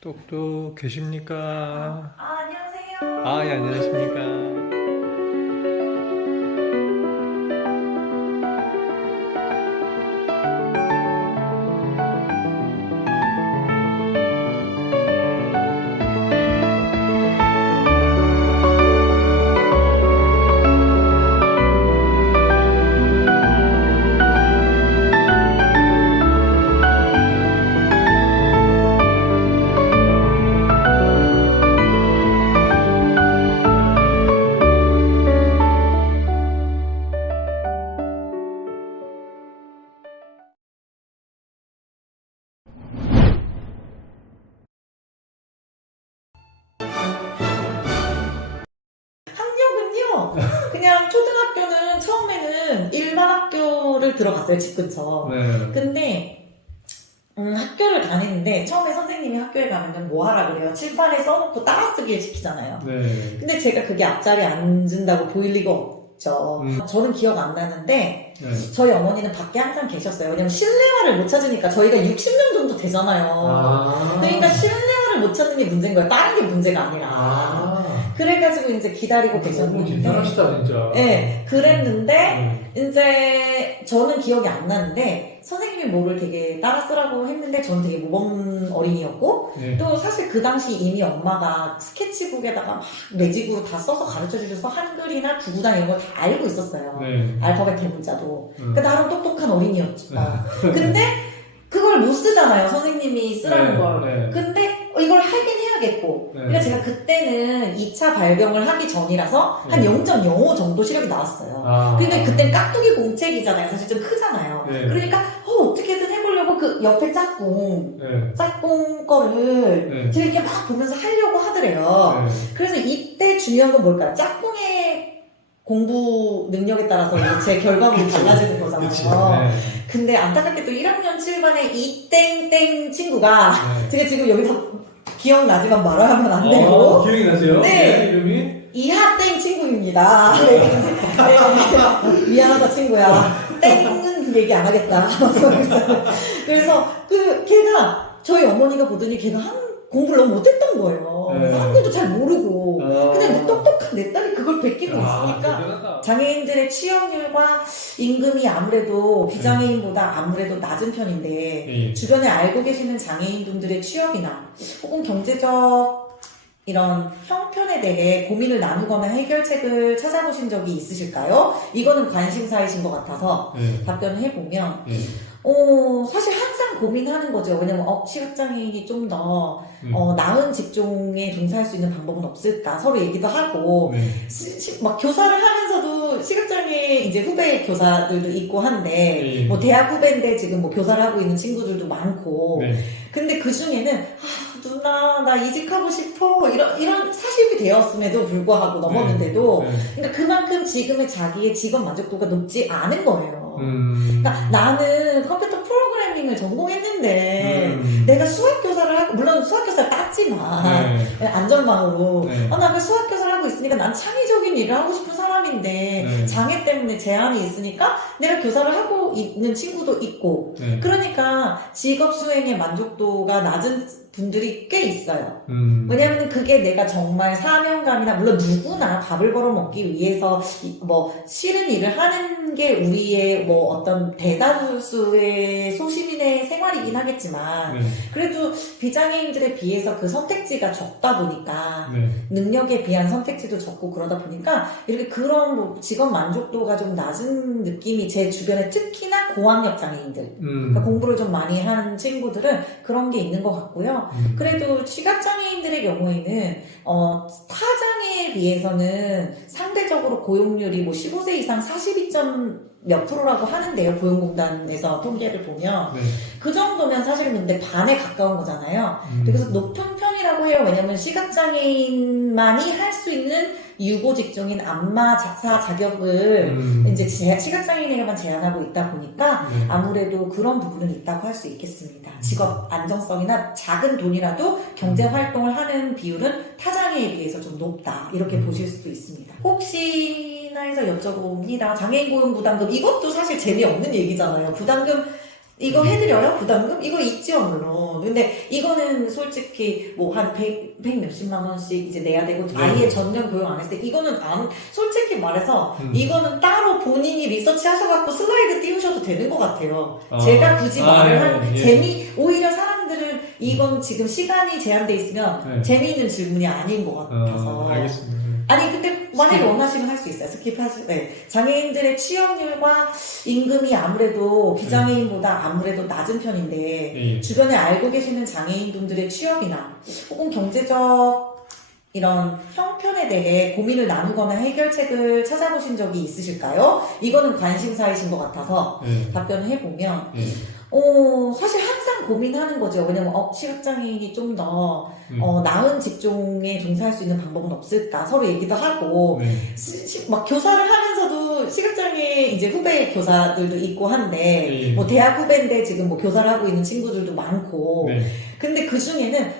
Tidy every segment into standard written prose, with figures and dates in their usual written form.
똑똑 계십니까? 안녕하세요. 아, 예, 안녕하십니까? 학력은요, 그냥 초등학교는 처음에는 일반 학교를 들어갔어요, 집 근처. 네. 근데, 학교를 다니는데, 처음에 선생님이 학교에 가면은 뭐 하라 그래요? 칠판에 써놓고 따라쓰기를 시키잖아요. 네. 근데 제가 그게 앞자리에 앉은다고 보일 리가 없죠. 저는 기억 안 나는데, 네. 저희 어머니는 밖에 항상 계셨어요. 왜냐면 실내화를 못 찾으니까 저희가 60명 정도 되잖아요. 아. 그러니까 실내화를 못 찾는 게 문제인 거예요. 다른 게 문제가 아니라. 아. 그래가지고 이제 기다리고 너무 계셨는데. 대단하시다, 진짜. 네, 그랬는데, 네. 이제 저는 기억이 안 나는데, 선생님이 뭐를 되게 따라 쓰라고 했는데, 저는 되게 모범 어린이였고, 네. 또 사실 그 당시 이미 엄마가 스케치북에다가 막 매직으로 다 써서 가르쳐 주셔서 한글이나 구구단 이런 걸 다 알고 있었어요. 네. 알파벳 대문자도. 그러니까 나름 똑똑한 어린이였죠. 근데 그걸 못 쓰잖아요. 선생님이 쓰라는 네, 걸. 네. 근데 이걸 하긴 해야겠고. 네. 그러니까 제가 그때는 2차 발병을 하기 전이라서 한 네. 0.05 정도 시력이 나왔어요. 아. 근데 그땐 깍두기 공책이잖아요. 사실 좀 크잖아요. 네. 그러니까 어떻게든 해보려고 그 옆에 짝꿍 네. 거를 네. 제가 이렇게 막 보면서 하려고 하더래요. 네. 그래서 이때 중요한 건 뭘까요? 짝꿍의 공부 능력에 따라서 이제 제 결과물이 달라지는 거잖아요. 그치. 네. 근데 안타깝게도 1학년 7반에 이땡땡 친구가 네. 제가 지금 여기서 기억나지만 말하면 안 되고 기억이 나세요? 네. 이름이? 이하땡 친구입니다. 네. 네. 미안하다 친구야. 땡은 얘기 안 하겠다. 그래서 걔가 저희 어머니가 보더니 걔가 공부를 너무 못했던 거예요. 네. 그래서 한글도 잘 모르고. 아. 근데 뭐 똑똑한 내 딸이 그걸 베끼고 아, 있으니까 대단하다. 장애인들의 취업률과 임금이 아무래도 비장애인보다 아무래도 낮은 편인데 네. 주변에 알고 계시는 장애인분들의 취업이나 혹은 경제적 이런 형편에 대해 고민을 나누거나 해결책을 찾아보신 적이 있으실까요? 이거는 관심사이신 것 같아서 네. 답변을 해보면 네. 사실 항상 고민하는 거죠. 왜냐면 시각장애인이 좀 더 나은 직종에 종사할 수 있는 방법은 없을까 서로 얘기도 하고 네. 막 교사를 하면서도 시각장애 이제 후배 교사들도 있고 한데 네. 뭐 대학 후배인데 지금 뭐 교사를 하고 있는 친구들도 많고 네. 근데 그 중에는 누나 나 이직하고 싶어 이런 40이 되었음에도 불구하고 넘었는데도 네. 그러니까 그만큼 지금의 자기의 직업 만족도가 높지 않은 거예요. 그러니까 나는 컴퓨터 프로그래밍을 전공했는데 내가 수학교사를 하고 물론 수학교사를 땄지만 네. 안전망으로 네. 나 그 수학교사를 하고 있으니까 난 창의적인 일을 하고 싶은 사람인데 네. 장애 때문에 제한이 있으니까 내가 교사를 하고 있는 친구도 있고 네. 그러니까 직업 수행의 만족도가 낮은 분들이 꽤 있어요. 왜냐면 그게 내가 정말 사명감이나 물론 누구나 밥을 벌어 먹기 위해서 뭐 싫은 일을 하는 게 우리의 뭐 어떤 대다수의 소시민의 생활이긴 하겠지만 네. 그래도 비장애인들에 비해서 그 선택지가 적다 보니까 네. 능력에 비한 선택지도 적고 그러다 보니까 이렇게 그런 뭐 직업 만족도가 좀 낮은 느낌이 제 주변에 특히나 고학력 장애인들 그러니까 공부를 좀 많이 하는 친구들은 그런 게 있는 것 같고요. 그래도 시각장애인들의 경우에는 타장애에 비해서는 상대적으로 고용률이 뭐 15세 이상 42점 몇 프로라고 하는데요. 고용공단에서 통계를 보면 네. 그 정도면 사실 근데 반에 가까운 거잖아요. 그래서 높은 편이라고 해요. 왜냐면 시각장애인만이 할 수 있는 유보 직종인 안마사 자격을 이제 시각장애인에게만 제한하고 있다 보니까 네. 아무래도 그런 부분은 있다고 할 수 있겠습니다. 직업 안정성이나 작은 돈이라도 경제 활동을 하는 비율은 타장애에 비해서 좀 높다. 이렇게 보실 수도 있습니다. 혹시나 해서 여쭤봅니다. 장애인 고용 부담금 이것도 사실 재미없는 얘기잖아요. 부담금 이거 해드려요? 부담금? 이거 있죠, 물론. 근데 이거는 솔직히 뭐 한 100 몇십만 원씩 이제 내야 되고, 아예 전년 교육 안 했을 때, 이거는 솔직히 말해서, 이거는 따로 본인이 리서치 하셔갖고 슬라이드 띄우셔도 되는 것 같아요. 제가 굳이 말을 한, 오히려 사람들은 이건 지금 시간이 제한돼 있으면 재미있는 질문이 아닌 것 같아서. 알겠습니다. 아니 근데 만약에 원하시면 할 수 있어요. 스킵하실 때. 장애인들의 취업률과 임금이 아무래도 비장애인보다 아무래도 낮은 편인데 주변에 알고 계시는 장애인분들의 취업이나 혹은 경제적 이런 형편에 대해 고민을 나누거나 해결책을 찾아보신 적이 있으실까요? 이거는 관심사이신 것 같아서 답변을 해보면 사실 항상 고민하는 거죠. 왜냐면 시각장애인이 좀 더 나은 직종에 종사할 수 있는 방법은 없을까 서로 얘기도 하고 막 교사를 하면서도 시각장애 이제 후배 교사들도 있고 한데 뭐 대학 후배인데 지금 뭐 교사를 하고 있는 친구들도 많고 근데 그 중에는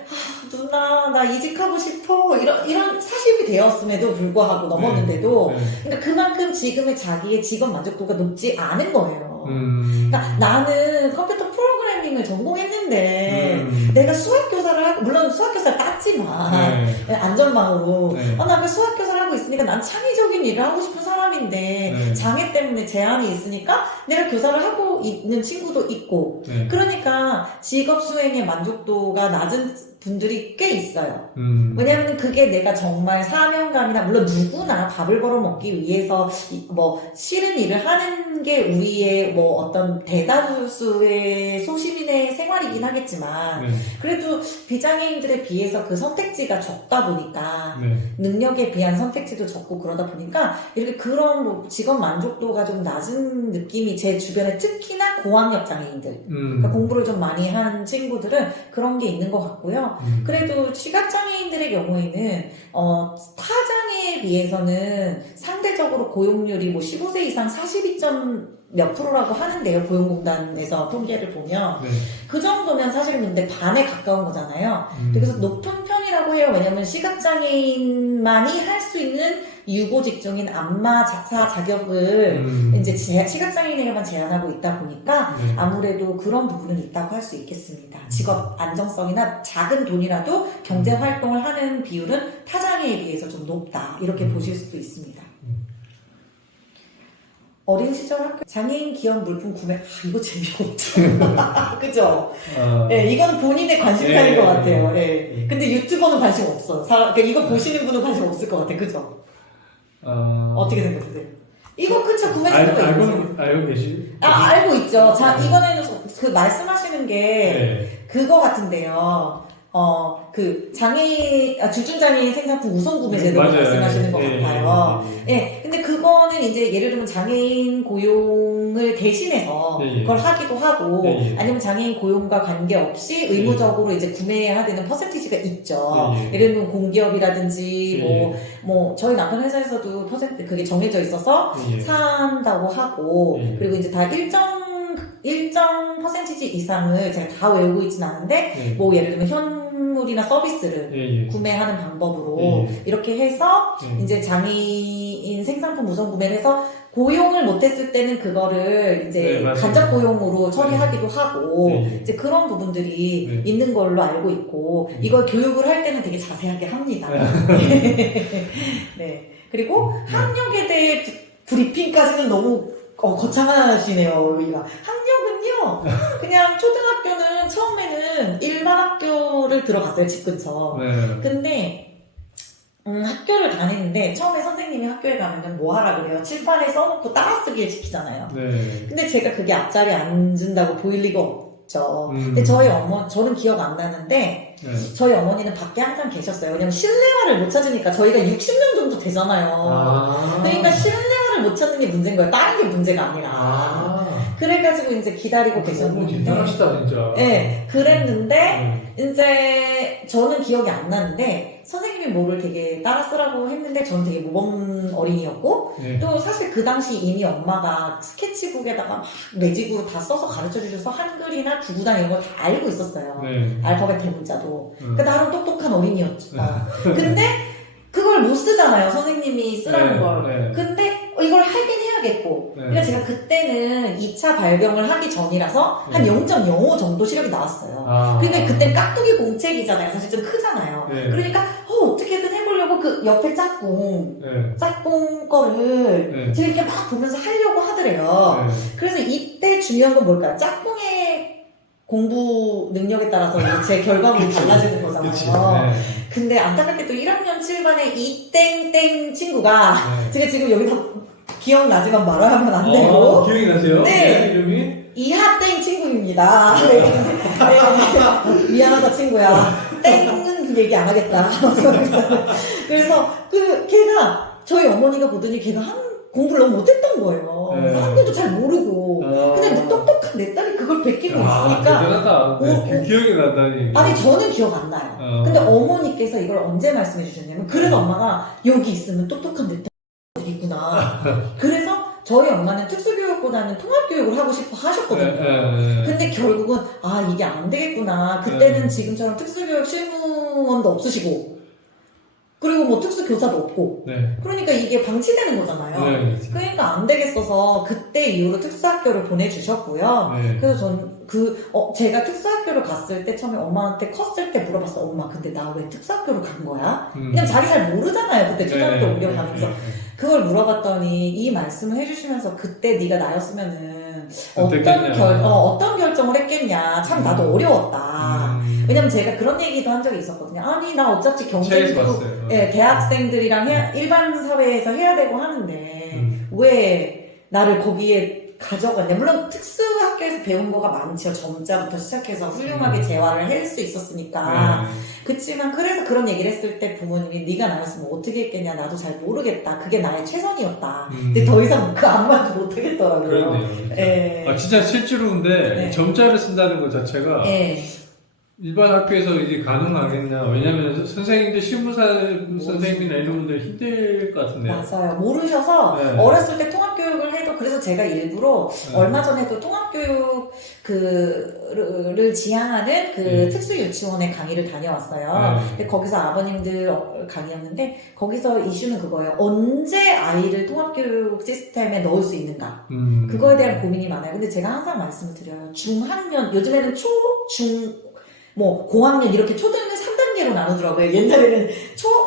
누나 나 이직하고 싶어 이런 40이 되었음에도 불구하고 넘었는데도 그러니까 그만큼 지금의 자기의 직업 만족도가 높지 않은 거예요. 그러니까 나는 컴퓨터 프로그래밍을 전공했는데 내가 수학교사를 하고 물론 수학교사를 땄지만 안전망으로 나 그 수학교사를 하고 있으니까 난 창의적인 일을 하고 싶은 사람인데 장애 때문에 제한이 있으니까 내가 교사를 하고 있는 친구도 있고 그러니까 직업 수행의 만족도가 낮은 분들이 꽤 있어요. 왜냐하면 그게 내가 정말 사명감이나 물론 누구나 밥을 벌어먹기 위해서 뭐 싫은 일을 하는 게 우리의 뭐 어떤 대다수의 소시민의 생활이긴 하겠지만 그래도 비장애인들에 비해서 그 선택지가 적다 보니까 능력에 비한 선택지도 적고 그러다 보니까 이렇게 그런 뭐 직업 만족도가 좀 낮은 느낌이 제 주변에 특히나 고학력 장애인들 그러니까 공부를 좀 많이 하는 친구들은 그런 게 있는 것 같고요. 그래도 시각장애인들의 경우에는 타장애에 비해서는 상대적으로 고용률이 뭐 15세 이상 42점 몇 프로라고 하는데요. 고용공단에서 통계를 보면 그 정도면 사실 근데 반에 가까운 거잖아요. 그래서 높은 편이라고 해요. 왜냐면 시각장애인만이 할 수 있는 유고 직종인 안마사 자격을 이제 시각장애인에게만 제한하고 있다 보니까 아무래도 그런 부분은 있다고 할 수 있겠습니다. 직업 안정성이나 작은 돈이라도 경제 활동을 하는 비율은 타장애에 비해서 좀 높다. 이렇게 보실 수도 있습니다. 어린 시절 학교 장애인 기업 물품 구매 이거 재미없죠. 그죠? 네, 이건 본인의 관심사인 것 같아요. 네. 근데 유튜버는 관심 없어요. 그러니까 이거 보시는 분은 관심 없을 것 같아. 그죠? 어떻게 생각하세요? 이거 그쵸 구매 정보가 알고 계시? 알고 있죠. 자 이거는 그 말씀하시는 게 그거 같은데요. 그 주중장애인 생산품 우선 구매 제도 말씀하시는 것 같아요. 근데 그거는 이제 예를 들면 장애인 고용을 대신해서 그걸 하기도 하고 아니면 장애인 고용과 관계없이 의무적으로 이제 구매해야 되는 퍼센티지가 있죠. 예를 들면 공기업이라든지 뭐 저희 남편 회사에서도 그게 정해져 있어서 산다고 하고 그리고 이제 다 일정 퍼센티지 이상을 제가 다 외우고 있진 않은데 뭐 예를 들면 현물이나 서비스를 구매하는 방법으로 이렇게 해서 이제 장애인 생산품 우선 구매를 해서 고용을 못했을 때는 그거를 이제 간접 고용으로 처리하기도 하고 이제 그런 부분들이 있는 걸로 알고 있고 이걸 교육을 할 때는 되게 자세하게 합니다. 네. 그리고 학력에 대해 브리핑까지는 너무 거창하시네요. 여기가 학력은요 그냥 초등학교는 처음에는 일반 학교를 들어갔어요. 집 근처. 근데 학교를 다니는데 처음에 선생님이 학교에 가면은 뭐 하라 그래요? 칠판에 써놓고 따라쓰기를 시키잖아요. 근데 제가 그게 앞자리에 앉은다고 보일 리가 없죠. 근데 저는 기억 안 나는데 저희 어머니는 밖에 항상 계셨어요. 왜냐면 실내화를 못 찾으니까 저희가 60년 정도 되잖아요. 그러니까 실내화를 못 찾는 게 문제인 거예요. 다른 게 문제가 아니라. 그래가지고 이제 기다리고 계셨는데. 너무 대단하시다 진짜. 네, 그랬는데 이제 저는 기억이 안 나는데 선생님이 뭐를 되게 따라 쓰라고 했는데 저는 되게 모범 어린이였고 또 사실 그 당시 이미 엄마가 스케치북에다가 막 매직으로 다 써서 가르쳐 주셔서 한글이나 구구단 이런 걸 다 알고 있었어요. 알파벳 대문자도. 그러니까 나름 똑똑한 어린이였죠. 근데 그걸 못 쓰잖아요. 선생님이 쓰라는 걸. 근데 이걸 하긴 해야 해야겠고. 네. 그러니까 제가 그때는 2차 발병을 하기 전이라서 한 네. 0.05 정도 시력이 나왔어요. 아. 그러니까 그때 깍두기 공책이잖아요. 사실 좀 크잖아요. 네. 그러니까 어떻게든 해보려고 그 옆에 짝꿍 네. 거를 네. 제가 이렇게 막 보면서 하려고 하더래요. 네. 그래서 이때 중요한 건 뭘까요? 짝꿍의 공부 능력에 따라서 이제 제 결과물이 그치. 달라지는 거잖아요. 그치. 네. 근데 안타깝게도 1학년 7반의 이땡땡 친구가 네. 제가 지금 여기서 기억나지만 말하면 안 되고 기억이 나세요? 네. 이름이? 이하땡 친구입니다. 네. 미안하다 친구야. 땡은 얘기 안 하겠다. 그래서 걔가 저희 어머니가 보더니 걔가 공부를 너무 못했던 거예요. 네. 그래서 한글도 잘 모르고. 근데 뭐 똑똑한 내 딸이 그걸 베끼고 있으니까. 대단하다. 네. 기억이 난다니. 아니 저는 기억 안 나요. 근데 어머니께서 이걸 언제 말씀해 주셨냐면 그래서 엄마가 여기 있으면 똑똑한 내 딸이 있구나. 그래서 저희 엄마는 특수교육보다는 통합교육을 하고 싶어 하셨거든요. 근데 결국은 이게 안 되겠구나. 그때는 지금처럼 특수교육 실무원도 없으시고 그리고 뭐 특수교사도 없고 네. 그러니까 이게 방치되는 거잖아요. 네. 그러니까 안 되겠어서 그때 이후로 특수학교를 보내주셨고요. 네. 그래서 전 제가 특수학교를 갔을 때 처음에 엄마한테 컸을 때 물어봤어. 엄마 근데 나 왜 특수학교를 간 거야? 그냥 자기 잘 모르잖아요. 그때 초등학교 옮겨가면서. 그걸 물어봤더니 이 말씀을 해주시면서 그때 네가 나였으면은 어떤 결정을 했겠냐. 참 나도 어려웠다. 왜냐면 제가 그런 얘기도 한 적이 있었거든요. 아니 나 어차피 경쟁도 대학생들이랑 일반 사회에서 해야 되고 하는데 왜 나를 거기에 가져갔냐. 물론 특수학교에서 배운 거가 많죠. 점자부터 시작해서 훌륭하게 재활을 할 수 있었으니까. 그치만 그래서 그런 얘기를 했을 때 부모님이 네가 나였으면 어떻게 했겠냐. 나도 잘 모르겠다. 그게 나의 최선이었다. 근데 더 이상 그 아무 말도 못 하겠더라고요. 그렇네요. 네. 진짜 실제로 근데 네. 점자를 쓴다는 것 자체가 네. 일반 학교에서 이게 가능하겠냐. 왜냐면 선생님들, 신무사 선생님이나 이런 분들 힘들 것 같은데요. 맞아요. 모르셔서 네. 어렸을 때 통합교육을 해도 그래서 제가 일부러 얼마 전에도 통합교육 를 지향하는 특수유치원의 강의를 다녀왔어요. 근데 거기서 아버님들 강의였는데 거기서 이슈는 그거예요. 언제 아이를 통합교육 시스템에 넣을 수 있는가. 그거에 대한 고민이 많아요. 근데 제가 항상 말씀을 드려요. 중학년, 요즘에는 고학년 이렇게 초등은 3단계로 나누더라고요. 옛날에는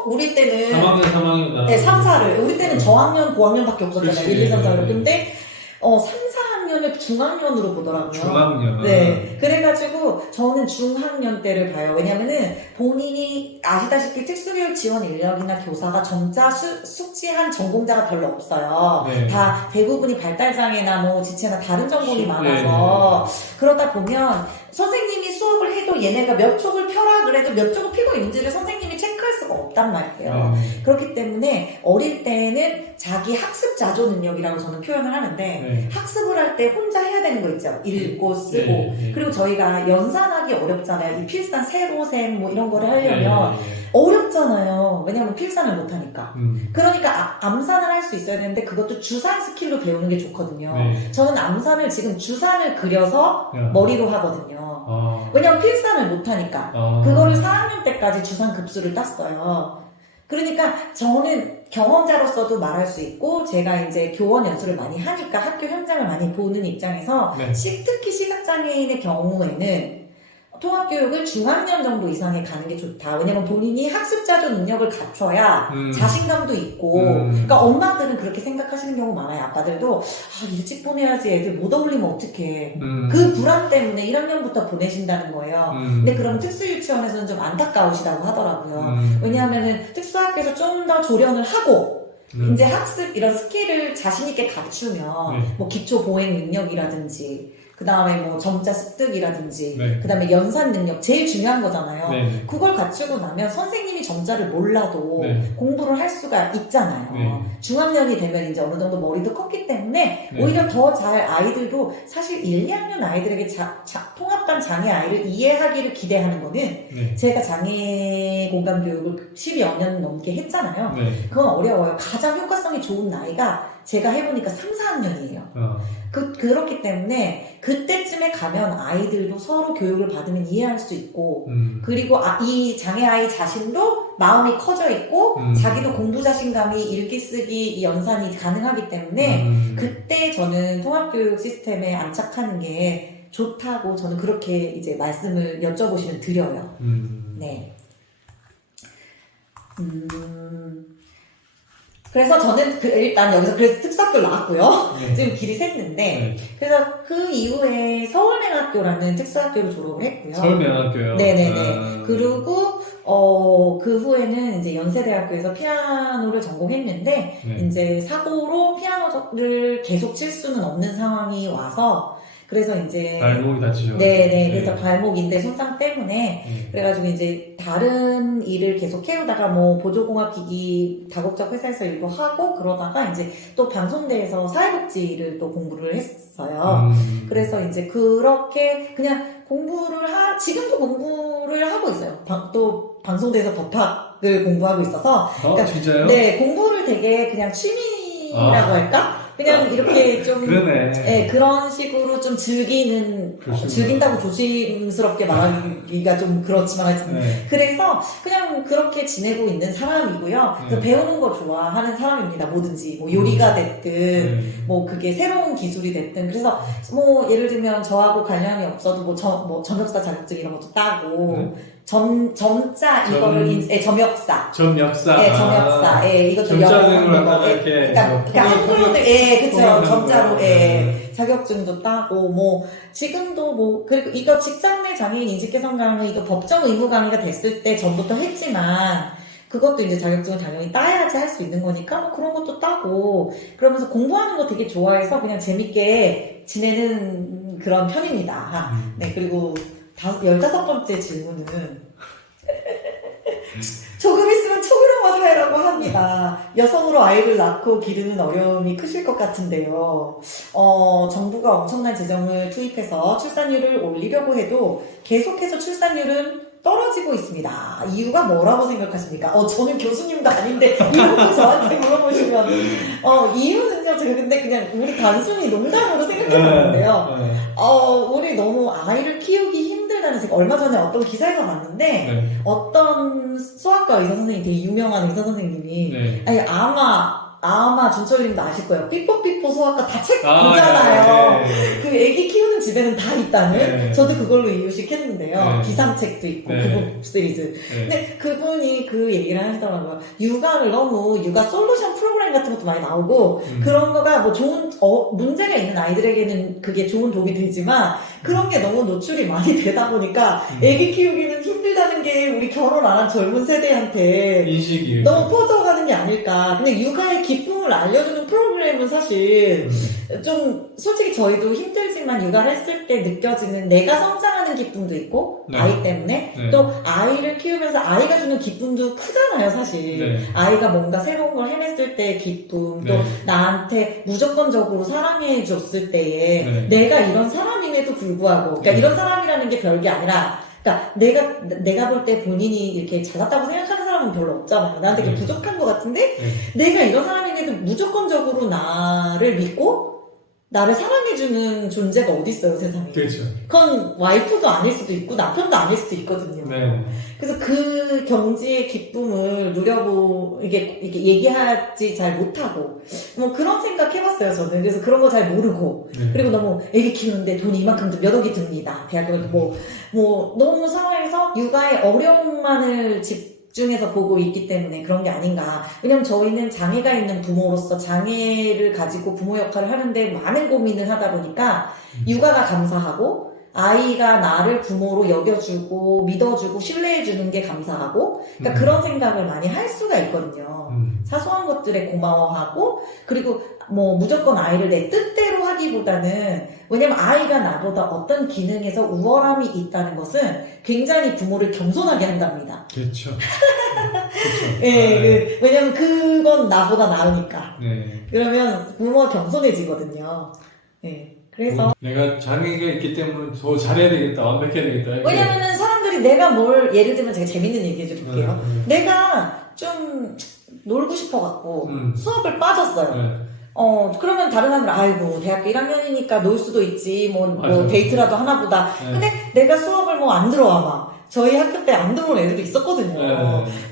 우리 때는 3학년 네, 3, 4를 우리 때는 저학년, 고학년밖에 없었잖아요. 그치. 1, 2, 3, 4를. 근데 3, 4학년을 중학년으로 보더라고요. 중학년. 네. 그래가지고 저는 중학년 때를 봐요. 왜냐면은 본인이 아시다시피 특수교육 지원 인력이나 교사가 점자 숙지한 전공자가 별로 없어요. 네. 다 대부분이 발달장애나 지체나 다른 전공이 많아서 그러다 보면 선생님이 수업을 해도 얘네가 몇 쪽을 펴라 그래도 몇 쪽을 피고 있는지를 선생님이 체크할 수가 없단 말이에요. 그렇기 때문에 어릴 때는 자기 학습 자조 능력이라고 저는 표현을 하는데 학습을 할 때 혼자 해야 되는 거 있죠. 읽고 쓰고 그리고 저희가 연산하기 어렵잖아요. 이 필산, 세로셈 이런 거를 하려면 어렵잖아요. 왜냐하면 필산을 못하니까. 그러니까 암산을 할 수 있어야 되는데 그것도 주산 스킬로 배우는 게 좋거든요. 저는 암산을 지금 주산을 그려서 머리로 하거든요. 왜냐면 필산을 못하니까. 그거를 4학년 때까지 주산 급수를 땄어요. 그러니까 저는 경험자로서도 말할 수 있고 제가 이제 교원 연수를 많이 하니까 학교 현장을 많이 보는 입장에서 특히 시각장애인의 경우에는 통합교육을 중학년 정도 이상에 가는 게 좋다. 왜냐면 본인이 학습자조 능력을 갖춰야 자신감도 있고 그러니까 엄마들은 그렇게 생각하시는 경우 많아요. 아빠들도 일찍 보내야지 애들 못 어울리면 어떡해. 그 불안 때문에 1학년부터 보내신다는 거예요. 근데 그럼 특수유치원에서는 좀 안타까우시다고 하더라고요. 왜냐하면은 특수학교에서 좀 더 조련을 하고 이제 학습 이런 스킬을 자신있게 갖추면 기초 보행 능력이라든지 그 다음에 점자 습득이라든지 그 다음에 연산 능력 제일 중요한 거잖아요. 그걸 갖추고 나면 선생님이 점자를 몰라도 공부를 할 수가 있잖아요. 중학년이 되면 이제 어느 정도 머리도 컸기 때문에 오히려 더 잘 아이들도 사실 1, 2학년 아이들에게 통합반 장애 아이를 이해하기를 기대하는 거는 제가 장애 공감 교육을 12여 년 넘게 했잖아요. 그건 어려워요. 가장 효과성이 좋은 나이가 제가 해보니까 3, 4학년이에요. 그렇기 때문에 그때쯤에 가면 아이들도 서로 교육을 받으면 이해할 수 있고, 그리고 이 장애 아이 자신도 마음이 커져 있고, 자기도 공부 자신감이 읽기 쓰기 이 연산이 가능하기 때문에 그때 저는 통합교육 시스템에 안착하는 게 좋다고 저는 그렇게 이제 말씀을 여쭤보시면 드려요. 네. 그래서 저는 일단 여기서 그래서 특수학교를 나왔고요. 네. 지금 길이 샜는데 네. 그래서 그 이후에 서울맹학교라는 특수학교를 졸업을 했고요. 서울맹학교요? 네네네. 그리고 그 후에는 이제 연세대학교에서 피아노를 전공했는데 네. 이제 사고로 피아노를 계속 칠 수는 없는 상황이 와서 그래서 이제 발목이 다치죠. 네네. 그래서 발목 인대 손상 때문에 네. 그래가지고 이제 다른 일을 계속 해오다가 뭐 보조공학기기 다국적 회사에서 일도 하고 그러다가 이제 또 방송대에서 사회복지를 또 공부를 했어요. 그래서 이제 그렇게 그냥 지금도 공부를 하고 있어요. 또 방송대에서 법학을 공부하고 있어서. 그러니까, 진짜요? 네, 공부를 되게 그냥 취미라고 할까? 그냥 이렇게 좀 그러네. 네, 그런 식으로 좀 즐긴다고 조심스럽게 말하기가 좀 그렇지만 하여튼 네. 그래서 그냥 그렇게 지내고 있는 사람이고요. 그래서 배우는 거 좋아하는 사람입니다. 뭐든지 뭐 요리가 됐든 뭐 그게 새로운 기술이 됐든 그래서 뭐 예를 들면 저하고 관련이 없어도 뭐 점역사 자격증 이런 것도 따고 점자 이거를 점역사. 점역사. 네, 점역사. 예, 이것도 점자는 이렇게. 그러니까 한글로도 그쵸. 점자로 자격증도 따고 뭐 지금도 뭐 그리고 이거 직장 내 장애인 인식 개선 강의 이거 법정 의무 강의가 됐을 때 전부터 했지만 그것도 이제 자격증을 당연히 따야지 할 수 있는 거니까 뭐 그런 것도 따고 그러면서 공부하는 거 되게 좋아해서 그냥 재밌게 지내는 그런 편입니다. 네, 그리고 15번째 질문은 조금 있으면 초기화마 사회라고 합니다. 여성으로 아이를 낳고 기르는 어려움이 크실 것 같은데요. 정부가 엄청난 재정을 투입해서 출산율을 올리려고 해도 계속해서 출산율은 떨어지고 있습니다. 이유가 뭐라고 생각하십니까? 저는 교수님도 아닌데 이것도 저한테 물어보시면 이유는요. 제가 근데 그냥 우리 단순히 농담으로 생각해봤는데요. 우리 너무 아이를 키우기 힘들다는 생각. 얼마 전에 어떤 기사에서 봤는데 어떤 수학과 의사 선생님 되게 유명한 의사 선생님이 아니 아마 준철님도 아실 거예요. 삐뽀삐뽀 소아과 다 책 있잖아요. 그 애기 키우는 집에는 다 있다는. 저도 그걸로 이유식 했는데요. 기상책도 있고 그분 시리즈. 근데 그분이 그 얘기를 하시더라고요. 육아 솔루션 프로그램 같은 것도 많이 나오고 그런 거가 뭐 좋은 문제가 있는 아이들에게는 그게 좋은 도움이 되지만 그런 게 너무 노출이 많이 되다 보니까 애기 키우기는 힘들다는 게 우리 결혼 안 한 젊은 세대한테 인식이 너무 퍼져가는 게 아닐까. 근데 육아의 기쁨을 알려주는 프로그램은 사실 좀 솔직히 저희도 힘들지만 육아를 했을 때 느껴지는 내가 성장하는 기쁨도 있고 아이 때문에 또 아이를 키우면서 아이가 주는 기쁨도 크잖아요 사실. 아이가 뭔가 새로운 걸 해냈을 때의 기쁨 또 나한테 무조건적으로 사랑해 줬을 때에 내가 이런 사람임에도 불구하고 그러니까 이런 사람이라는 게 별게 아니라 그러니까 내가 볼 때 본인이 이렇게 잘났다고 생각하는 사람은 별로 없잖아요. 나한테 되게 부족한 것 같은데 내가 이런 사람인데도 무조건적으로 나를 믿고 나를 사랑해주는 존재가 어디 있어요 세상에. 그렇죠. 그건 와이프도 아닐 수도 있고 남편도 아닐 수도 있거든요. 그래서 그 경지의 기쁨을 이게 얘기하지 잘 못하고 뭐 그런 생각 해봤어요 저는. 그래서 그런 거 잘 모르고 그리고 너무 애기 키우는데 돈이 이만큼 몇 억이 듭니다. 대학교 뭐 너무 사회에서 육아의 어려움만을 집중해서 보고 있기 때문에 그런 게 아닌가. 왜냐면 저희는 장애가 있는 부모로서 장애를 가지고 부모 역할을 하는데 많은 고민을 하다 보니까 육아가 감사하고 아이가 나를 부모로 여겨주고 믿어주고 신뢰해주는 게 감사하고 그러니까 그런 생각을 많이 할 수가 있거든요. 사소한 것들에 고마워하고 그리고 뭐 무조건 아이를 내 뜻대로 하기보다는 왜냐면 아이가 나보다 어떤 기능에서 우월함이 있다는 것은 굉장히 부모를 겸손하게 한답니다. 그렇죠. 왜냐면 그건 나보다 나으니까. 그러면 부모가 겸손해지거든요. 그래서 내가 장애가 있기 때문에 더 잘해야 되겠다, 완벽해야 되겠다. 왜냐면은 사람들이 내가 예를 들면 제가 재밌는 얘기 해줄게요. 내가 좀 놀고 싶어갖고 수업을 빠졌어요. 그러면 다른 사람들, 아이고, 대학교 1학년이니까 놀 수도 있지, 뭐 맞아요. 데이트라도 하나 보다. 네. 근데 내가 수업을 뭐 안 들어와, 막. 저희 학교 때 안 들어온 애들도 있었거든요. 네.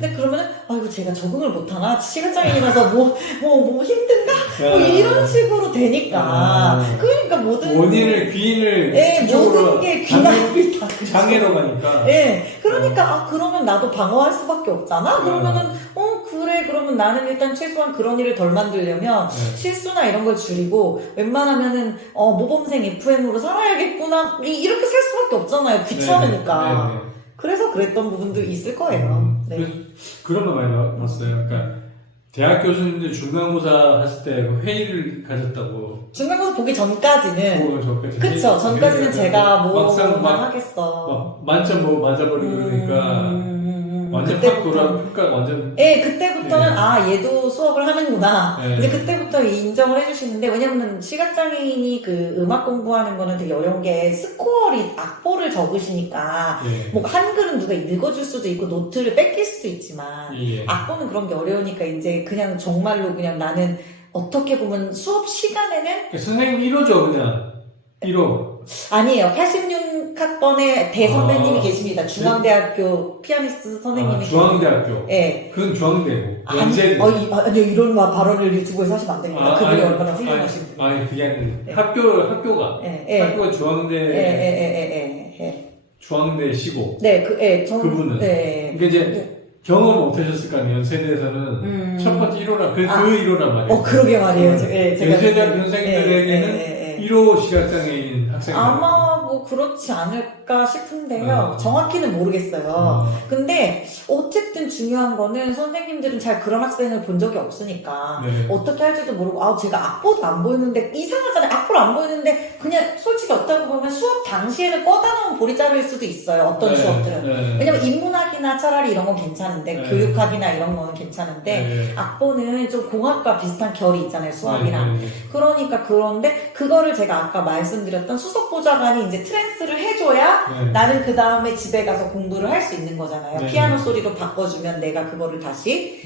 근데 그러면은, 아이고, 제가 적응을 못하나? 시간장애인이라서 뭐 힘든가? 뭐 네. 이런 식으로 되니까. 그러니까 모든. 원인을, 귀인을. 예, 모든 게 귀납이 다. 장애로 가니까. 예, 그러니까, 그러면 나도 방어할 수밖에 없잖아? 그러면은, 그래, 그러면 나는 일단 최소한 그런 일을 덜 만들려면 실수나 이런 걸 줄이고, 웬만하면은, 모범생 FM으로 살아야겠구나. 이렇게 살 수밖에 없잖아요. 귀찮으니까. 네. 그래서 그랬던 부분도 있을 거예요. 네. 그래서 그런 거 많이 봤어요. 그러니까, 대학 교수님들 중간고사 했을 때 회의를 가졌다고. 중간고사 보기 전까지는. 그쵸. 전까지는 제가 막상 뭐만 하겠어. 만점 뭐 맞아버리고 그러니까. 완전 확 돌아, 평가가 완전. 예, 그때부터는, 얘도 수업을 하는구나. 네. 이제 그때부터 인정을 해주시는데, 왜냐면은 시각장애인이 그 음악 공부하는 거는 되게 어려운 게 스코어리, 악보를 적으시니까, 예. 뭐 한글은 누가 읽어줄 수도 있고, 노트를 뺏길 수도 있지만, 예. 악보는 그런 게 어려우니까 이제 그냥 정말로 그냥 나는 어떻게 보면 수업 시간에는 선생님 1호죠, 그냥. 1호. 아니에요. 86학번에 대선배님이 계십니다. 중앙대학교 피아니스트 선생님이. 중앙대학교. 예. 그건 중앙대고. 아니요, 이런 발언을 유튜브에서 하시면 안 됩니다. 그분이 얼마나 훌륭하신 분. 그게 아니라 예. 학교가. 예. 학교가 중앙대. 예. 중앙대시고. 네, 그분은. 네. 그러니까 이제 경험 못 하셨을 거 아니에요, 연세대에서는. 첫 번째 1호라, 그 1호란 말이에요. 그러게 말이에요. 제가. 연세대학 선생님들에게는 1호 시각장애인 학생이. 아마 뭐 그렇지 않을까 싶은데요. 정확히는 모르겠어요. 근데 어쨌든 중요한 거는 선생님들은 잘 그런 학생을 본 적이 없으니까 어떻게 할지도 모르고 제가 악보도 안 보이는데 이상하잖아요. 악보를 안 보이는데 그냥 솔직히 어떻게 보면 수업 당시에는 꺼다 놓은 보리자루일 수도 있어요. 어떤 수업들은. 왜냐면 인문학이나 차라리 이런 건 괜찮은데 교육학이나 이런 거는 괜찮은데 악보는 좀 공학과 비슷한 결이 있잖아요. 수학이랑. 그러니까 그런데 그거를 제가 아까 말씀드렸던 수석보좌관이 이제 트랜스를 해줘야 나는 그 다음에 집에 가서 공부를 할 수 있는 거잖아요. 피아노 소리도 바꿔주면 내가 그거를 다시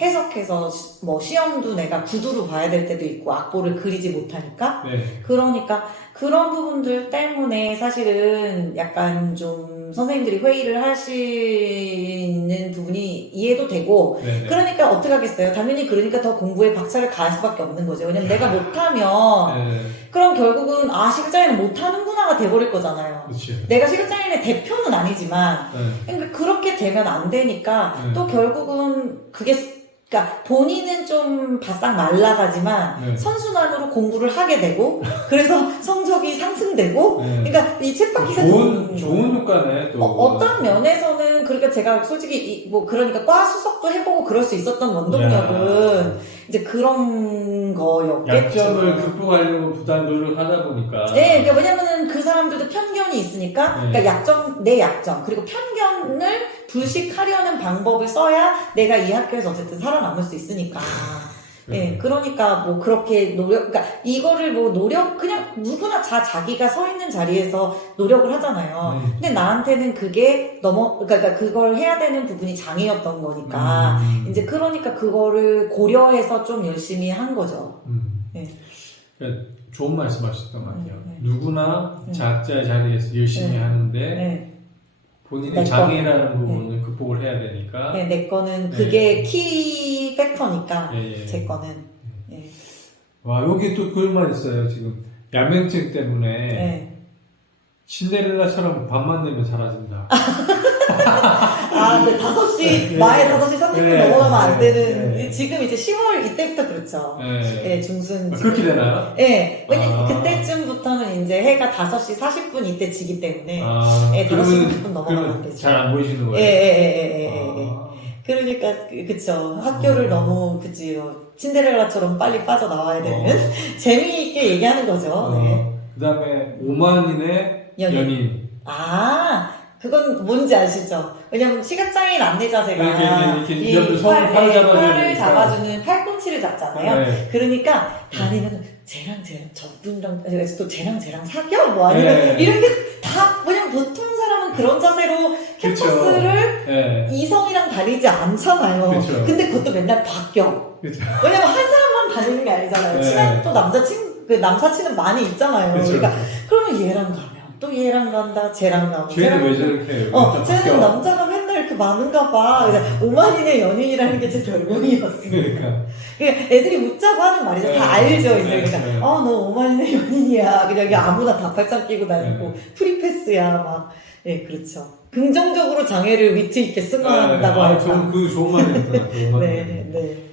해석해서 뭐 시험도 내가 구두로 봐야 될 때도 있고 악보를 그리지 못하니까 그러니까 그런 부분들 때문에 사실은 약간 좀 선생님들이 회의를 하시는 부분이 이해도 되고 그러니까 어떻게 하겠어요. 당연히 그러니까 더 공부에 박차를 가할 수밖에 없는 거죠. 왜냐면 내가 못하면 그럼 결국은 시각장애인은 못하는구나가 돼버릴 거잖아요. 그치. 내가 시각장애인의 대표는 아니지만 그러니까 그렇게 되면 안 되니까 또 결국은 그러니까 본인은 좀 바싹 말라가지만 선순환으로 공부를 하게 되고 그래서 성적이 상승되고 그러니까 이 쳇바퀴가 좋은 효과네 또. 어떤 면에서는 그러니까 제가 솔직히 그러니까 과 수석도 해보고 그럴 수 있었던 원동력은 이제 그런 거였겠죠. 약점을 극복하려고 부단 노력하다 보니까. 네, 그러니까 왜냐면은 그 사람들도 편견이 있으니까, 그러니까 내 약점, 그리고 편견을 불식하려는 방법을 써야 내가 이 학교에서 어쨌든 살아남을 수 있으니까. 네, 그러니까 그렇게 그러니까 이거를 그냥 누구나 자기가 서 있는 자리에서 노력을 하잖아요. 근데 나한테는 그게 그러니까 그걸 해야 되는 부분이 장애였던 거니까, 이제 그러니까 그거를 고려해서 좀 열심히 한 거죠. 그러니까 좋은 말씀 하셨던 것 같아요. 누구나 자자의 자리에서 열심히 하는데, 본인의 장애라는 부분을 극복을 해야 되니까. 내 거는 그게 키 팩터니까, 제 거는. 와, 여기 또 그런 말 있어요. 지금 야맹증 때문에 신데렐라처럼 밤만 되면 사라진다. 근데 5시, 마에 5시 30분 넘어가면 안 되는, 지금 이제 10월 이때부터 그렇죠. 중순. 그렇게 되나요? 왜냐면 그때쯤부터는 이제 해가 5시 40분 이때 지기 때문에, 5시 30분 넘어가면 안 되죠. 잘 안 보이시는 거예요? 그러니까, 그쵸. 학교를 너무, 신데렐라처럼 빨리 빠져나와야 되는, 재미있게 얘기하는 거죠. 그 다음에 오만인의 연인. 그건 뭔지 아시죠? 왜냐면 시각장애인 안내자세가 이렇게 팔을 잡아주는 팔꿈치를 잡잖아요. 그러니까 다니면 쟤랑 저분이랑 또 쟤랑 사겨? 아니면 이렇게 다 왜냐면 보통 사람은 그런 자세로 캠퍼스를 이성이랑 다니지 않잖아요. 근데 그것도 맨날 바뀌어. 왜냐면 한 사람만 다니는 게 아니잖아요. 네. 친한 또 남사친은 많이 있잖아요. 그쵸, 그러니까 그쵸. 그러면 얘랑 가면 또 얘랑 간다, 쟤랑 가면 쟤는 왜 저렇게 쟤는 바뀌어? 남자가 맨날 이렇게 많은가 봐. 그래서 오만인의 연인이라는 게 제 별명이었어요. 그러니까. 애들이 웃자고 하는 말이죠. 네. 다 알죠, 이제. 네. 그러니까, 네. 너 오만인의 연인이야. 그냥 아무나 다 팔짱 끼고 다니고, 프리패스야, 막. 네, 그렇죠. 긍정적으로 장애를 위트 있게 승화한다고 아, 할까. 저는 그 좋은 말이었더라고요. 네.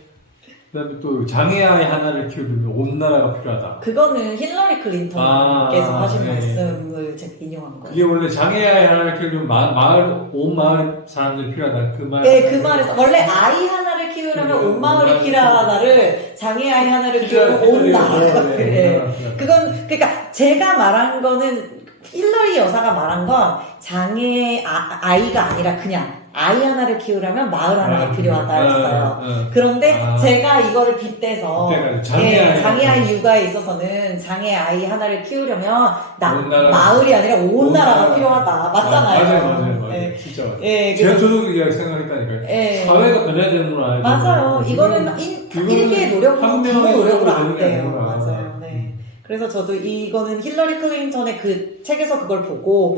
그다음에 또 장애아이 하나를 키우려면 온 나라가 필요하다. 그거는 힐러리 클린턴께서 하신 네. 말씀을 제가 인용한 거예요. 그게 원래 장애아이 하나를 키우려면 온 마을 사람들이 필요하다. 그 말. 네, 그 말에서 원래 아이 하나를 키우려면 온 마을이 필요하다를 장애아이 하나를 키우려면 온 나라가 필요해. 그건 그러니까 제가 말한 거는 힐러리 여사가 말한 건 장애 아이가 아니라 그냥 아이 하나를 키우려면 마을 하나가 필요하다 했어요. 그런데 제가 이거를 빗대서 장애아이 육아에 있어서는 장애아이 하나를 키우려면 마을이 아니라 온 나라가 필요하다. 맞잖아요. 맞아요. 네. 진짜. 네, 저도 그렇게 생각했다니까요. 네. 사회가 변해야 되는구나. 맞아요. 이거는 일개의 노력으로 노력으로 안 돼요. 맞아요. 네. 그래서 저도 이거는 힐러리 클린턴의 그 책에서 그걸 보고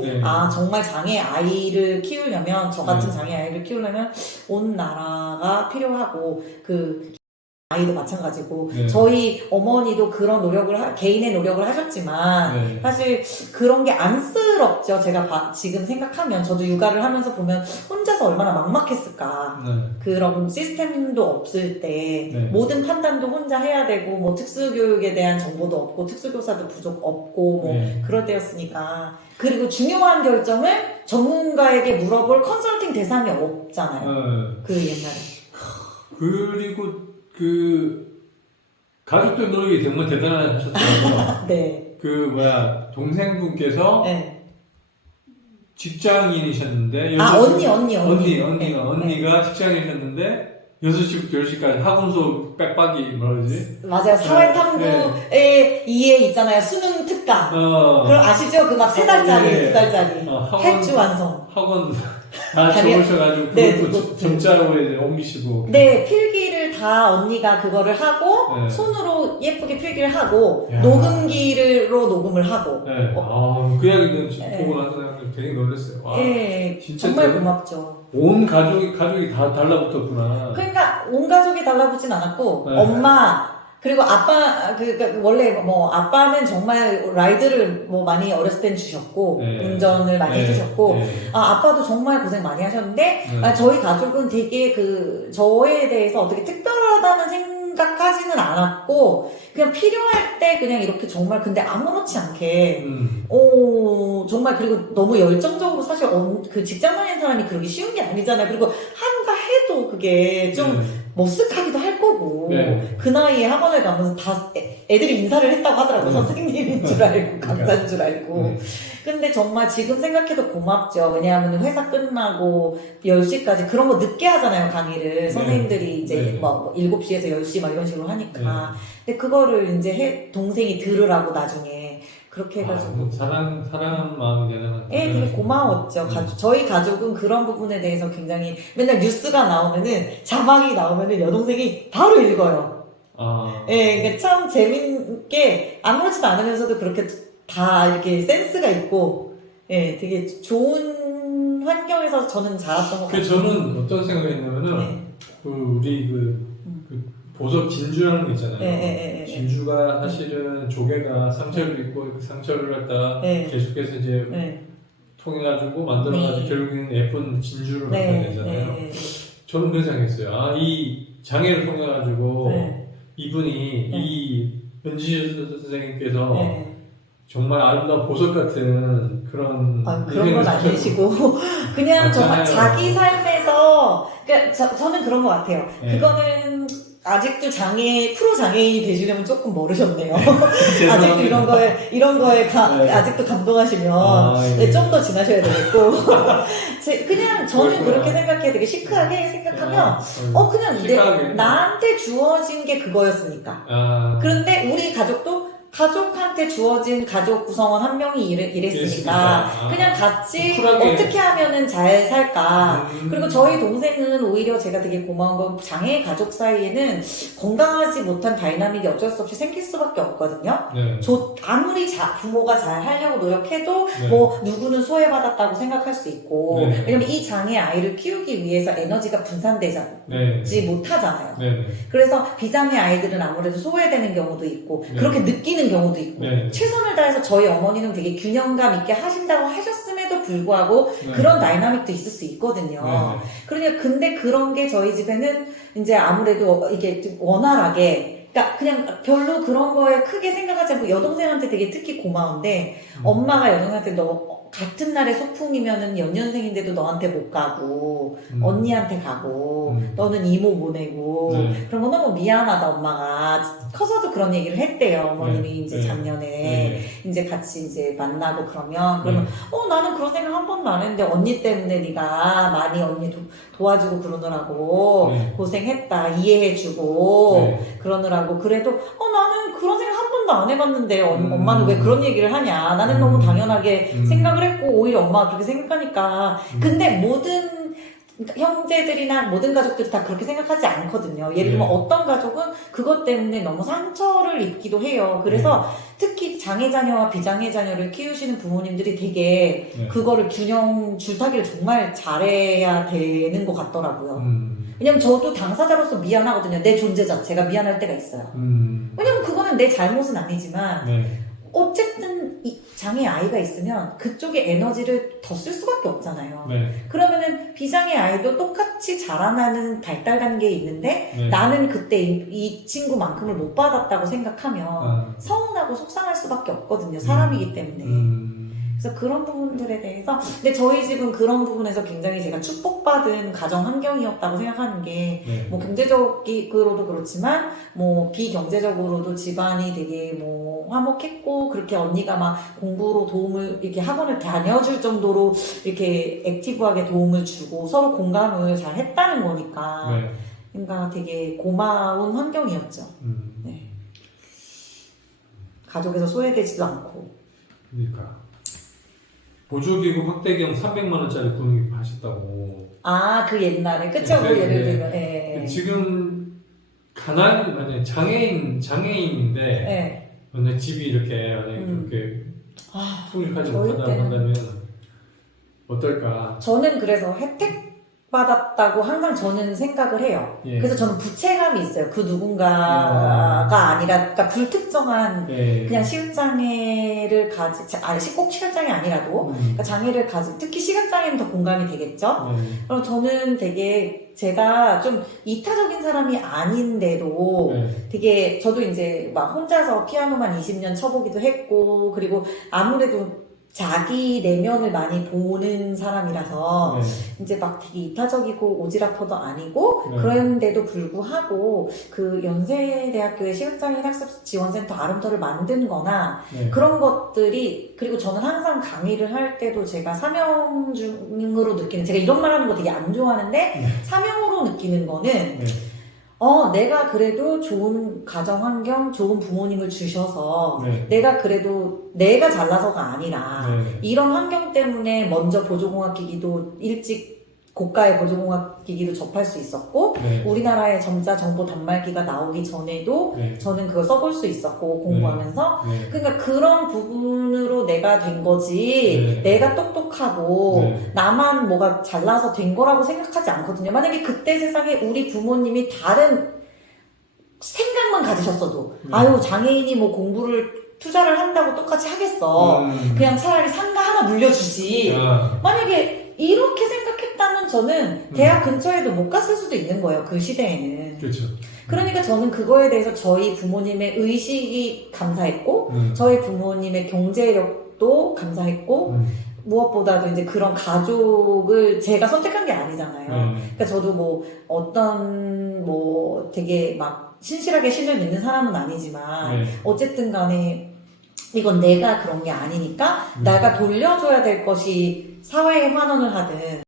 정말 장애 아이를 키우려면 저 같은 장애 아이를 키우려면 온 나라가 필요하고 그 아이도 마찬가지고 저희 어머니도 그런 노력을 개인의 노력을 하셨지만 사실 그런 게 안쓰럽죠. 제가 지금 생각하면 저도 육아를 하면서 보면 혼자서 얼마나 막막했을까. 그런 시스템도 없을 때 모든 판단도 혼자 해야 되고 뭐 특수교육에 대한 정보도 없고 특수교사도 없고 뭐 그럴 때였으니까. 그리고 중요한 결정을 전문가에게 물어볼 컨설팅 대상이 없잖아요. 그 옛날에. 그리고 가족들 노력이 정말 대단하셨더라고요. 네. 동생분께서 직장인이셨는데 언니가 직장인이셨는데 6시부터 10시까지 학원 수업 빽빡이 맞아요. 사회탐구에 2회 있잖아요. 수능 특강. 그럼 아시죠? 그 막 3달짜리, 2달짜리. 핵주 완성. 학원 다 적으셔가지고 그것도 점자로 이제 옮기시고. 네, 필기를 다 언니가 그거를 하고 손으로 예쁘게 필기를 하고 녹음기로 녹음을 하고. 그 이야기는 보고 나서 되게 놀랐어요. 진짜 정말 고맙죠. 온 가족이 다 달라붙었구나. 그러니까 온 가족이 달라붙진 않았고 엄마 그리고 아빠 원래 아빠는 정말 라이드를 많이 어렸을 땐 주셨고 운전을 많이 해주셨고 아빠도 정말 고생 많이 하셨는데 저희 가족은 되게 저에 대해서 어떻게 특별하다는 생각하지는 않았고 그냥 필요할 때 그냥 이렇게 정말 근데 아무렇지 않게 정말 그리고 너무 열정적으로 사실 그 직장 다니는 사람이 그러기 쉬운 게 아니잖아요. 그리고 한가 해도 그게 좀 머쓱하기도 할 거고 그 나이에 학원을 가면서 다 애들이 인사를 했다고 하더라고요. 선생님인 줄 알고 강사인 줄 알고 근데 정말 지금 생각해도 고맙죠. 왜냐하면 회사 끝나고 10시까지 그런 거 늦게 하잖아요. 강의를 선생님들이 이제 7시에서 10시 막 이런 식으로 하니까 근데 그거를 이제 동생이 들으라고 나중에 그렇게 해가지고 사랑하는 마음이 대단하다. 되게 고마웠죠. 저희 가족은 그런 부분에 대해서 굉장히 맨날 뉴스가 나오면은 자막이 나오면은 여동생이 바로 읽어요. 그러니까 참 재밌게 아무렇지도 않으면서도 그렇게 다 이렇게 센스가 있고 되게 좋은 환경에서 저는 자랐던 것 같아요. 저는 어떤 생각을 했냐면은 우리 보석 진주라는 거 있잖아요. 진주가 사실은 조개가 상처를 입고 그 상처를 갖다 계속해서 이제 통해가지고 만들어가지고 결국에는 예쁜 진주를 만들어야 되잖아요. 저는 그런 생각했어요. 이 장애를 통해가지고 이분이 이 연지시 선생님께서 정말 아름다운 보석 같은 그런 건 아니시고 그냥 정말 자기 삶에서 그러니까 저는 그런 것 같아요. 그거는 아직도 프로 장애인이 되시려면 조금 멀으셨네요. 아직도 이런 거에 아직도 감동하시면 좀 더 지나셔야 되겠고. 그냥 저는 그렇게 생각해요. 되게 시크하게 생각하면, 그냥 나한테 주어진 게 그거였으니까. 그런데 우리 가족도 가족한테 주어진 가족 구성원 한 명이 이랬으니까 그냥 같이 쿨하게. 어떻게 하면은 잘 살까. 그리고 저희 동생은 오히려 제가 되게 고마운 건 장애 가족 사이에는 건강하지 못한 다이나믹이 어쩔 수 없이 생길 수밖에 없거든요. 네. 아무리 부모가 잘 하려고 노력해도 네. 뭐 누구는 소외받았다고 생각할 수 있고 네. 왜냐면 이 장애 아이를 키우기 위해서 에너지가 분산되지 네. 못하잖아요. 네. 그래서 비장애 아이들은 아무래도 소외되는 경우도 있고 네. 그렇게 느끼는 경우도 있고 네. 최선을 다해서 저희 어머니는 되게 균형감 있게 하신다고 하셨음에도 불구하고 네. 그런 다이나믹도 있을 수 있거든요. 네. 그러니까 근데 그런 게 저희 집에는 이제 아무래도 이게 좀 원활하게 그러니까 그냥 별로 그런 거에 크게 생각하지 않고 여동생한테 되게 특히 고마운데 엄마가 여동생한테 너 같은 날에 소풍이면은 연년생인데도 너한테 못 가고 언니한테 가고 너는 이모 보내고 네. 그런 거 너무 미안하다 엄마가 커서도 그런 얘기를 했대요 어머님이 네. 이제 네. 작년에 네. 이제 같이 이제 만나고 그러면 나는 그런 생각 한 번도 안 했는데 언니 때문에 네가 많이 언니 도와주고 그러느라고 네. 고생했다 이해해주고 네. 그러느라고 그래도 나는 그런 생각 한 번도 안 해봤는데 엄마는 왜 그런 얘기를 하냐 나는 너무 당연하게 생각을 했고 오히려 엄마가 그렇게 생각하니까 근데 모든 형제들이나 모든 가족들이 다 그렇게 생각하지 않거든요. 예를 들면 어떤 가족은 그것 때문에 너무 상처를 입기도 해요. 그래서 특히 장애 자녀와 비장애 자녀를 키우시는 부모님들이 되게 그거를 균형 줄타기를 정말 잘해야 되는 것 같더라고요. 왜냐면 저도 당사자로서 미안하거든요. 내 존재 자체가 미안할 때가 있어요. 왜냐면 그거는 내 잘못은 아니지만 어쨌든 이 장애 아이가 있으면 그쪽에 에너지를 더 쓸 수밖에 없잖아요. 그러면은 비장애 아이도 똑같이 자라나는 발달 단계에 있는데 나는 그때 이 친구만큼을 못 받았다고 생각하면 서운하고 속상할 수밖에 없거든요. 사람이기 때문에. 그래서 그런 부분들에 대해서 근데 저희 집은 그런 부분에서 굉장히 제가 축복받은 가정 환경이었다고 생각하는 게 뭐 경제적으로도 그렇지만 뭐 비경제적으로도 집안이 되게 뭐 화목했고 그렇게 언니가 막 공부로 도움을 이렇게 학원을 다녀줄 정도로 이렇게 액티브하게 도움을 주고 서로 공감을 잘 했다는 거니까 그러니까 되게 고마운 환경이었죠. 네. 가족에서 소외되지도 않고. 그러니까. 보조기구 확대경 300만원짜리 구입 하셨다고. 그 옛날에. 그쵸? 그 예를 들면. 네. 지금, 만약에 장애인인데, 만약 집이 이렇게, 만약에 그렇게 풍족하지 못하다고 한다면, 어떨까? 저는 그래서 혜택 받았다고 항상 저는 생각을 해요. 그래서 저는 부채감이 있어요. 그 누군가가 아니라, 그러니까 불특정한 그냥 시각장애를 꼭 시각장애 아니라도, 그러니까 장애를 가진, 특히 시각장애는 더 공감이 되겠죠? 그럼 저는 되게 제가 좀 이타적인 사람이 아닌데도 되게, 저도 이제 막 혼자서 피아노만 20년 쳐보기도 했고, 그리고 아무래도 자기 내면을 많이 보는 사람이라서 이제 막 되게 이타적이고 오지랖퍼도 아니고 그런데도 불구하고 그 연세대학교의 시각장애인 학습 지원센터 아름터를 만든 거나 그런 것들이 그리고 저는 항상 강의를 할 때도 제가 사명중으로 느끼는 제가 이런 말 하는 거 되게 안 좋아하는데 사명으로 느끼는 거는 내가 그래도 좋은 가정 환경, 좋은 부모님을 주셔서 내가 그래도 내가 잘나서가 아니라 이런 환경 때문에 먼저 보조공학기기도 일찍 고가의 보조공학기기도 접할 수 있었고 우리나라에 전자정보 단말기가 나오기 전에도 저는 그걸 써볼 수 있었고 공부하면서 그러니까 그런 부분으로 내가 된 거지 내가 똑똑하고 나만 뭐가 잘나서 된 거라고 생각하지 않거든요. 만약에 그때 세상에 우리 부모님이 다른 생각만 가지셨어도 아유 장애인이 뭐 공부를 투자를 한다고 똑같이 하겠어. 그냥 차라리 상가 하나 물려주지. 만약에 이렇게 생각했다면 저는 대학 근처에도 못 갔을 수도 있는 거예요. 그 시대에는. 그렇죠. 그러니까 저는 그거에 대해서 저희 부모님의 의식이 감사했고 저희 부모님의 경제력도 감사했고 무엇보다도 이제 그런 가족을 제가 선택한 게 아니잖아요. 그러니까 저도 뭐 어떤 뭐 되게 막 신실하게 신을 믿는 사람은 아니지만 어쨌든 간에 이건 내가 그런 게 아니니까 내가 돌려줘야 될 것이 사회에 환원을 하든